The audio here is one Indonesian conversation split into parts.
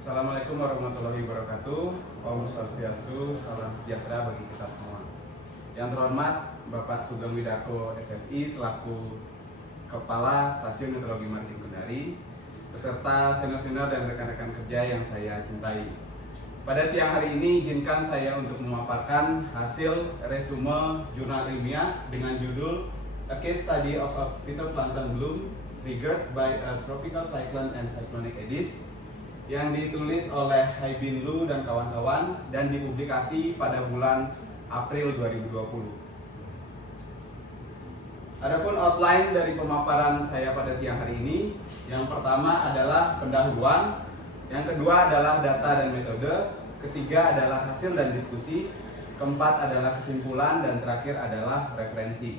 Assalamualaikum warahmatullahi wabarakatuh. Om Swastiastu, salam sejahtera bagi kita semua. Yang terhormat Bapak Sugeng Widarto SSI selaku Kepala Stasiun Meteorologi Maritim Kendari, beserta senior-senior dan rekan-rekan kerja yang saya cintai. Pada siang hari ini izinkan saya untuk memaparkan hasil resume jurnal ilmiah dengan judul A Case Study of a Phytoplankton Bloom Triggered by a Tropical Cyclone and Cyclonic Eddies yang ditulis oleh Hai Bin Lu dan kawan-kawan dan dipublikasi pada bulan April 2020. Adapun outline dari pemaparan saya pada siang hari ini, yang pertama adalah pendahuluan, yang kedua adalah data dan metode, ketiga adalah hasil dan diskusi, keempat adalah kesimpulan, dan terakhir adalah referensi.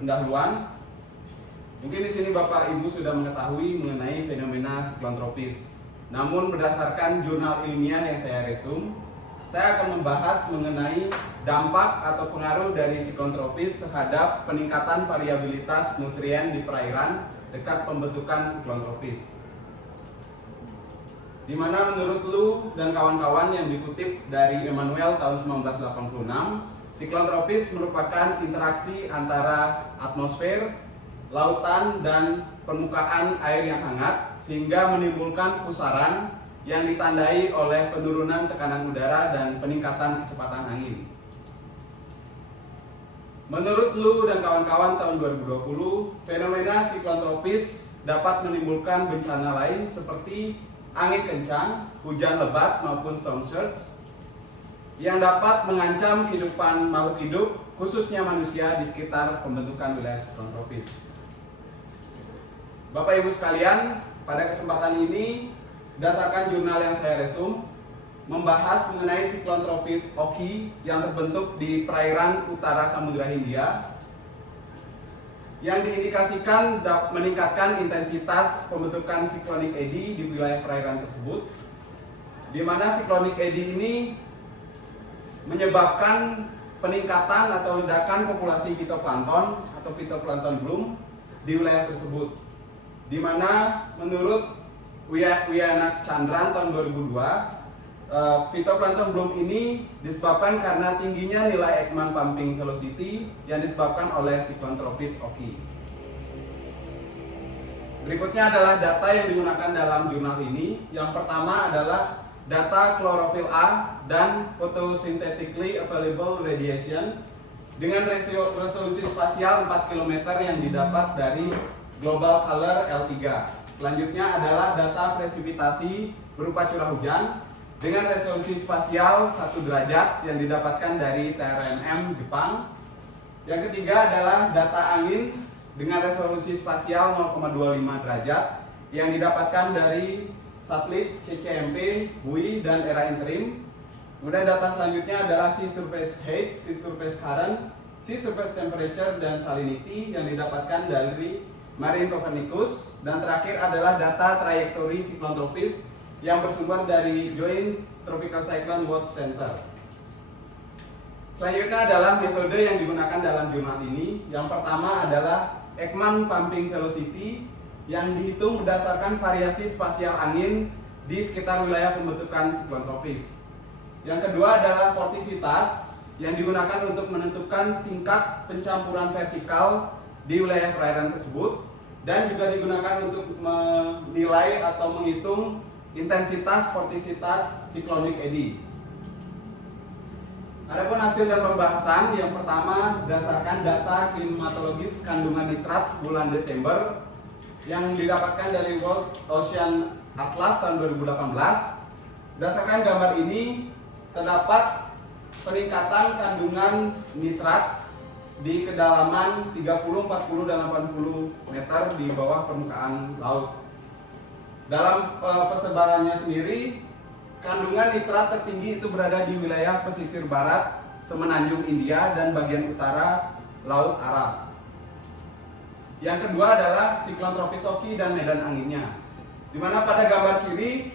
Pendahuluan. Mungkin di sini Bapak Ibu sudah mengetahui mengenai fenomena siklon tropis. Namun berdasarkan jurnal ilmiah yang saya resum, saya akan membahas mengenai dampak atau pengaruh dari siklon tropis terhadap peningkatan variabilitas nutrien di perairan dekat pembentukan siklon tropis. Di mana menurut Lu dan kawan-kawan yang dikutip dari Emmanuel tahun 1986, siklon tropis merupakan interaksi antara atmosfer, lautan, dan permukaan air yang hangat sehingga menimbulkan pusaran yang ditandai oleh penurunan tekanan udara dan peningkatan kecepatan angin. Menurut Lu dan kawan-kawan tahun 2020, fenomena siklon tropis dapat menimbulkan bencana lain seperti angin kencang, hujan lebat maupun storm surge yang dapat mengancam kehidupan makhluk hidup, khususnya manusia di sekitar pembentukan wilayah siklon tropis. Bapak Ibu sekalian, pada kesempatan ini berdasarkan jurnal yang saya resum membahas mengenai siklon tropis Oki yang terbentuk di perairan utara Samudra Hindia yang diindikasikan meningkatkan intensitas pembentukan cyclonic eddy di wilayah perairan tersebut, di mana cyclonic eddy ini menyebabkan peningkatan atau ledakan populasi phytoplankton atau phytoplankton bloom di wilayah tersebut. Di mana menurut Wiyanak Chandran tahun 2002, phytoplankton bloom ini disebabkan karena tingginya nilai Ekman pumping velocity yang disebabkan oleh siklon tropis Oki. Berikutnya adalah data yang digunakan dalam jurnal ini. Yang pertama adalah data chlorophyll A dan photosynthetically available radiation dengan resolusi spasial 4 km yang didapat dari Global Color L3. Selanjutnya adalah data presipitasi berupa curah hujan dengan resolusi spasial 1 derajat yang didapatkan dari TRMM Jepang. Yang ketiga adalah data angin dengan resolusi spasial 0,25 derajat yang didapatkan dari satelit CCMP, buoy, dan era interim. Kemudian data selanjutnya adalah sea surface height, sea surface current, sea surface temperature, dan salinity yang didapatkan dari Marine Copernicus. Dan terakhir adalah data trajektori siklon tropis yang bersumber dari Joint Tropical Cyclone Watch Center. Selanjutnya adalah metode yang digunakan dalam jurnal ini. Yang pertama adalah Ekman pumping velocity yang dihitung berdasarkan variasi spasial angin di sekitar wilayah pembentukan siklon tropis. Yang kedua adalah vortisitas yang digunakan untuk menentukan tingkat pencampuran vertikal di wilayah perairan tersebut, dan juga digunakan untuk menilai atau menghitung intensitas vortisitas cyclonic eddy. Adapun hasil dan pembahasan, yang pertama berdasarkan data klimatologis kandungan nitrat bulan Desember yang didapatkan dari World Ocean Atlas tahun 2018. Berdasarkan gambar ini terdapat peningkatan kandungan nitrat di kedalaman 30, 40, dan 80 meter di bawah permukaan laut. Dalam persebarannya sendiri, kandungan nitrat tertinggi itu berada di wilayah pesisir barat Semenanjung India dan bagian utara Laut Arab. Yang kedua adalah siklon tropis Oki dan medan anginnya, di mana pada gambar kiri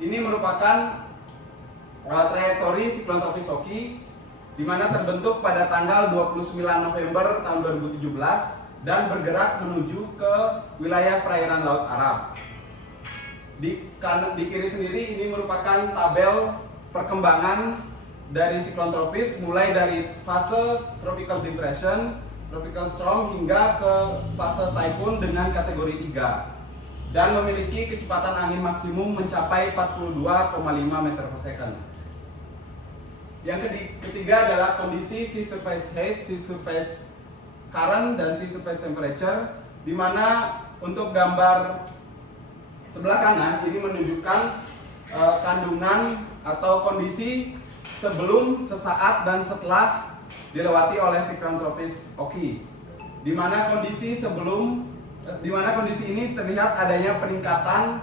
ini merupakan trajektori siklon tropis Oki, di mana terbentuk pada tanggal 29 November tahun 2017 dan bergerak menuju ke wilayah perairan Laut Arab. Di kiri sendiri ini merupakan tabel perkembangan dari siklon tropis mulai dari fase tropical depression, tropical storm hingga ke fase typhoon dengan kategori 3 dan memiliki kecepatan angin maksimum mencapai 42,5 meter per second. Yang ketiga adalah kondisi sea surface height, sea surface current, dan sea surface temperature, di mana untuk gambar sebelah kanan ini menunjukkan kandungan atau kondisi sebelum, sesaat, dan setelah dilewati oleh siklon tropis Oki. Di mana kondisi ini terlihat adanya peningkatan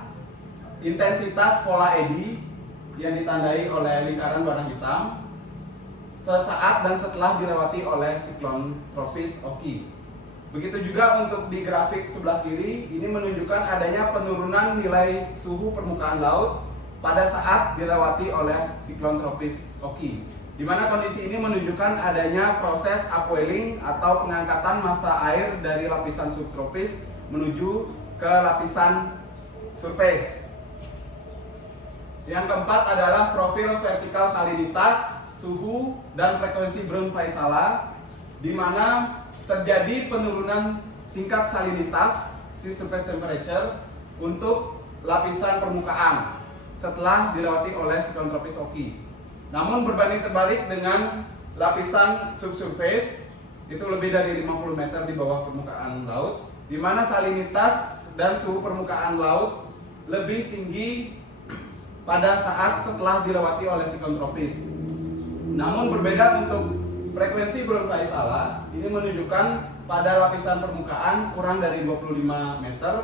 intensitas pola eddy yang ditandai oleh lingkaran warna hitam sesaat dan setelah dilewati oleh siklon tropis Oki. Begitu juga untuk di grafik sebelah kiri, ini menunjukkan adanya penurunan nilai suhu permukaan laut pada saat dilewati oleh siklon tropis Oki. Di mana kondisi ini menunjukkan adanya proses upwelling atau pengangkatan massa air dari lapisan subtropis menuju ke lapisan surface. Yang keempat adalah profil vertikal salinitas, suhu, dan frekuensi Brown Faisala, di mana terjadi penurunan tingkat salinitas sea surface temperature untuk lapisan permukaan setelah dilewati oleh siklon tropis Oki. Namun berbanding terbalik dengan lapisan subsurface, itu lebih dari 50 meter di bawah permukaan laut, di mana salinitas dan suhu permukaan laut lebih tinggi pada saat setelah dilewati oleh siklon tropis. Namun berbeda untuk frekuensi Brown Faisala, ini menunjukkan pada lapisan permukaan kurang dari 25 meter,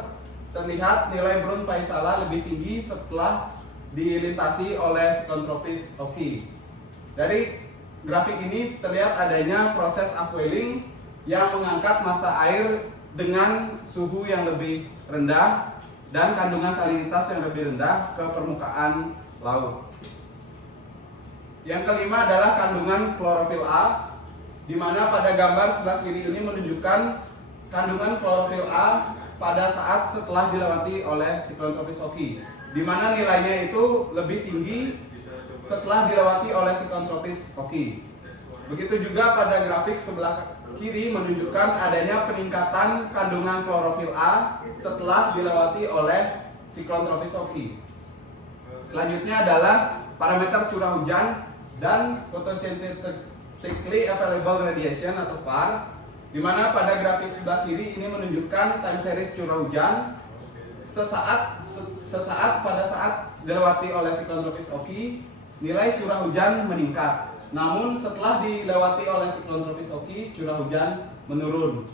terlihat nilai Brown Faisala lebih tinggi setelah dilintasi oleh siklon tropis Oki. Dari grafik ini terlihat adanya proses upwelling yang mengangkat massa air dengan suhu yang lebih rendah dan kandungan salinitas yang lebih rendah ke permukaan laut. Yang kelima adalah kandungan klorofil A, di mana pada gambar sebelah kiri ini menunjukkan kandungan klorofil A pada saat setelah dilewati oleh siklon tropis Oki, di mana nilainya itu lebih tinggi setelah dilewati oleh siklon tropis Oki. Begitu juga pada grafik sebelah kiri menunjukkan adanya peningkatan kandungan klorofil A setelah dilewati oleh siklon tropis Oki. Selanjutnya adalah parameter curah hujan dan photosynthetically available radiation atau PAR, di mana pada grafik sebelah kiri ini menunjukkan time series curah hujan sesaat pada saat dilewati oleh siklon tropis Oki, nilai curah hujan meningkat. Namun setelah dilewati oleh siklon tropis Oki, curah hujan menurun.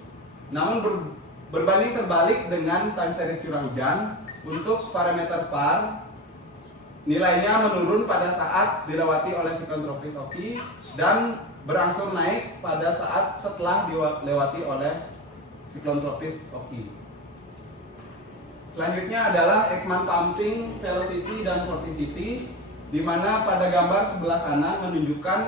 Namun berbanding terbalik dengan time series curah hujan, untuk parameter PAR nilainya menurun pada saat dilewati oleh siklon tropis Oki dan berangsur naik pada saat setelah dilewati oleh siklon tropis Oki. Selanjutnya adalah Ekman pumping velocity dan vorticity, di mana pada gambar sebelah kanan menunjukkan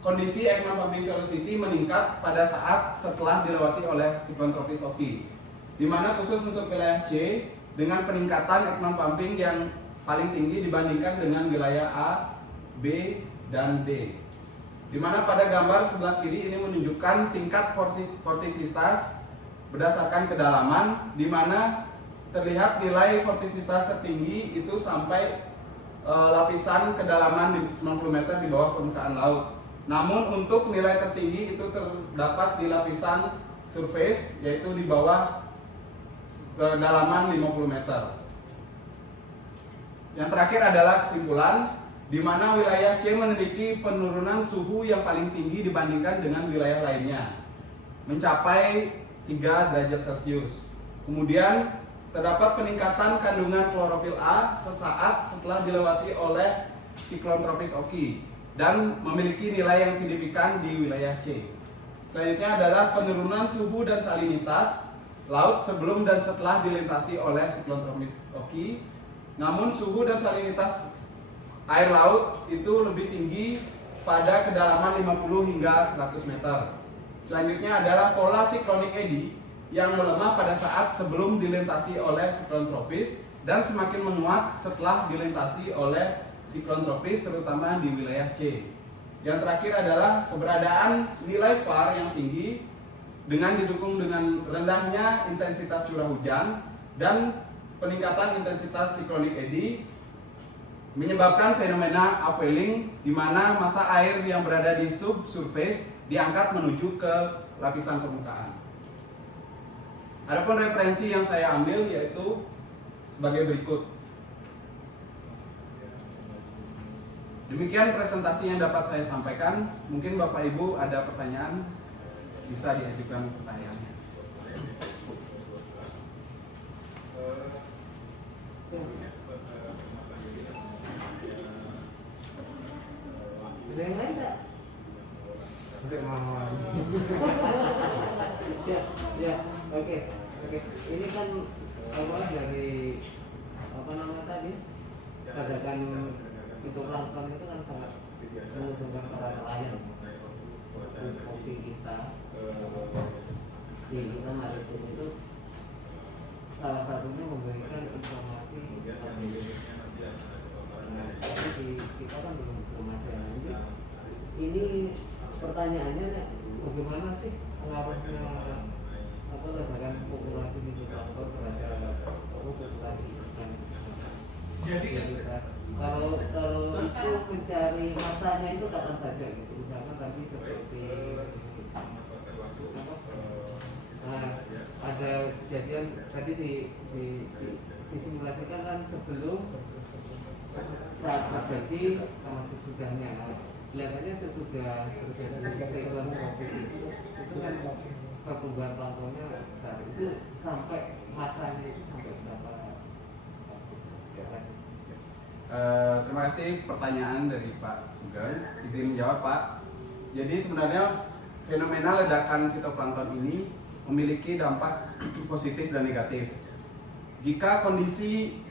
kondisi Ekman pumping velocity meningkat pada saat setelah dilewati oleh siklon tropis Oki, di mana khusus untuk wilayah C dengan peningkatan Ekman pumping yang paling tinggi dibandingkan dengan wilayah A, B, dan D. Di mana pada gambar sebelah kiri ini menunjukkan tingkat vortisitas berdasarkan kedalaman, di mana terlihat nilai vortisitas tertinggi itu sampai lapisan kedalaman 90 meter di bawah permukaan laut. Namun untuk nilai tertinggi itu terdapat di lapisan surface, yaitu di bawah kedalaman 50 meter. Yang terakhir adalah kesimpulan, di mana wilayah C memiliki penurunan suhu yang paling tinggi dibandingkan dengan wilayah lainnya, mencapai 3 derajat Celcius. Kemudian terdapat peningkatan kandungan klorofil A sesaat setelah dilewati oleh siklon tropis Oki dan memiliki nilai yang signifikan di wilayah C. Selanjutnya adalah penurunan suhu dan salinitas laut sebelum dan setelah dilintasi oleh siklon tropis Oki. Namun suhu dan salinitas air laut itu lebih tinggi pada kedalaman 50 hingga 100 meter. Selanjutnya adalah pola cyclonic eddy, yang melemah pada saat sebelum dilintasi oleh siklon tropis dan semakin menguat setelah dilintasi oleh siklon tropis, terutama di wilayah C. Yang terakhir adalah keberadaan nilai VAR yang tinggi dengan didukung dengan rendahnya intensitas curah hujan dan peningkatan intensitas cyclonic eddy menyebabkan fenomena upwelling di mana massa air yang berada di subsurface diangkat menuju ke lapisan permukaan. Adapun referensi yang saya ambil yaitu sebagai berikut. Demikian presentasi yang dapat saya sampaikan. Mungkin Bapak Ibu ada pertanyaan, bisa diajukan pertanyaannya. Ada yang lain nggak? Ya, oke. Ini kan apa dari apa namanya tadi? Katakan fitoplankton itu kan sangat menguntungkan para nelayan. Fungsi kita di kita maritim itu salah satunya memberikan informasi. Tapi kita kan belum ada. Jadi ini pertanyaannya bagaimana sih pengaruhnya apa ledakan populasi fitoplankton terhadap populasi ikan? Jadi kalau itu mencari masanya itu kapan saja gitu, misalkan tadi seperti ada kejadian tadi disimulasikan kan sebelum saat terjadi sama sesudahnya. Kelihatannya sesudah terjadi siklon tropis itu kan pertumbuhan planktonnya besar. Itu sampai masanya itu sampai berapa? Terima kasih pertanyaan dari Pak Sugeng. Izin jawab Pak. Jadi sebenarnya fenomena ledakan fitoplankton ini memiliki dampak positif dan negatif. Jika kondisi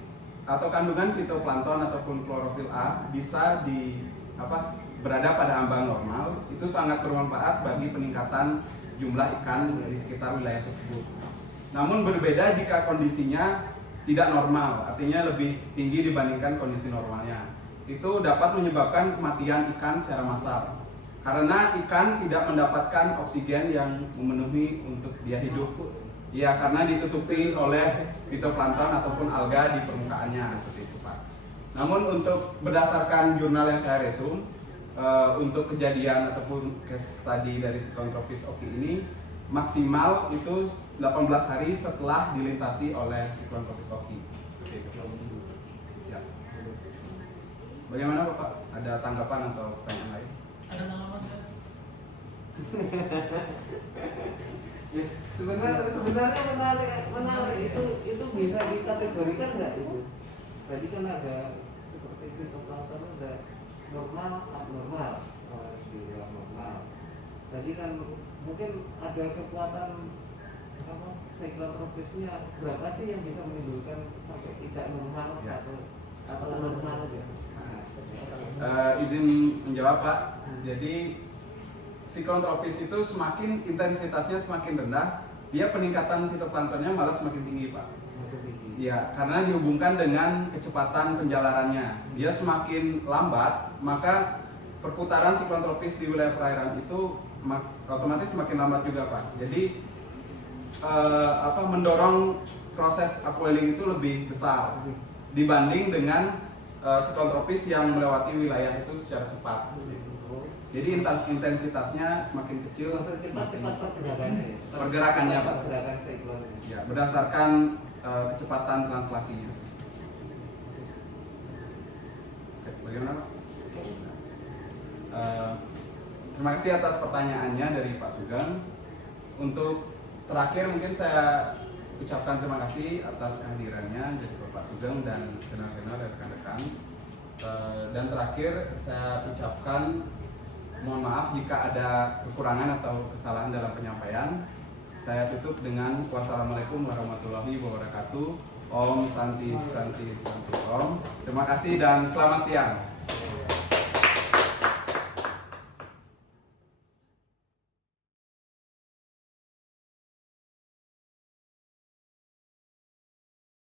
atau kandungan fitoplankton ataupun klorofil A bisa berada pada ambang normal, itu sangat bermanfaat bagi peningkatan jumlah ikan di sekitar wilayah tersebut. Namun berbeda jika kondisinya tidak normal, artinya lebih tinggi dibandingkan kondisi normalnya. Itu dapat menyebabkan kematian ikan secara massal karena ikan tidak mendapatkan oksigen yang memenuhi untuk dia hidup. Ya, karena ditutupi oleh fitoplankton ataupun alga di permukaannya, seperti itu Pak. Namun untuk berdasarkan jurnal yang saya resum, untuk kejadian ataupun case study dari siklon tropis Oki ini maksimal itu 18 hari setelah dilintasi oleh siklon tropis Oki. Ya. Bagaimana Bapak? Ada tanggapan atau pertanyaan lain? Ada tanggapan Pak? Sebenarnya menarik itu bisa dikategorikan nggak itu? Tadi kan ada seperti fitoplankton ada normal, abnormal, juga normal. Tadi kan mungkin ada kekuatan siklon tropisnya berapa sih yang bisa menimbulkan sampai tidak normal ya, atau normal ya? Izin menjawab Pak. Jadi siklon tropis itu semakin intensitasnya semakin rendah, dia peningkatan fitoplanktonnya malah semakin tinggi Pak. Ya, karena dihubungkan dengan kecepatan penjalarannya. Dia semakin lambat, maka perputaran siklon tropis di wilayah perairan itu otomatis semakin lambat juga Pak. Jadi mendorong proses upwelling itu lebih besar dibanding dengan siklon tropis yang melewati wilayah itu secara cepat. Jadi intensitasnya semakin kecil, cepat pergerakannya Pak. Pergerakan siklon. Ya, berdasarkan kecepatan translasinya. Bagaimana Pak? Terima kasih atas pertanyaannya dari Pak Sugeng. Untuk terakhir mungkin saya ucapkan terima kasih atas kehadirannya dari Bapak Sugeng dan senior-senior rekan-rekan. Dan terakhir saya ucapkan mohon maaf jika ada kekurangan atau kesalahan dalam penyampaian. Saya tutup dengan wassalamualaikum warahmatullahi wabarakatuh. Om Santi Santi Santi Om. Terima kasih dan selamat siang.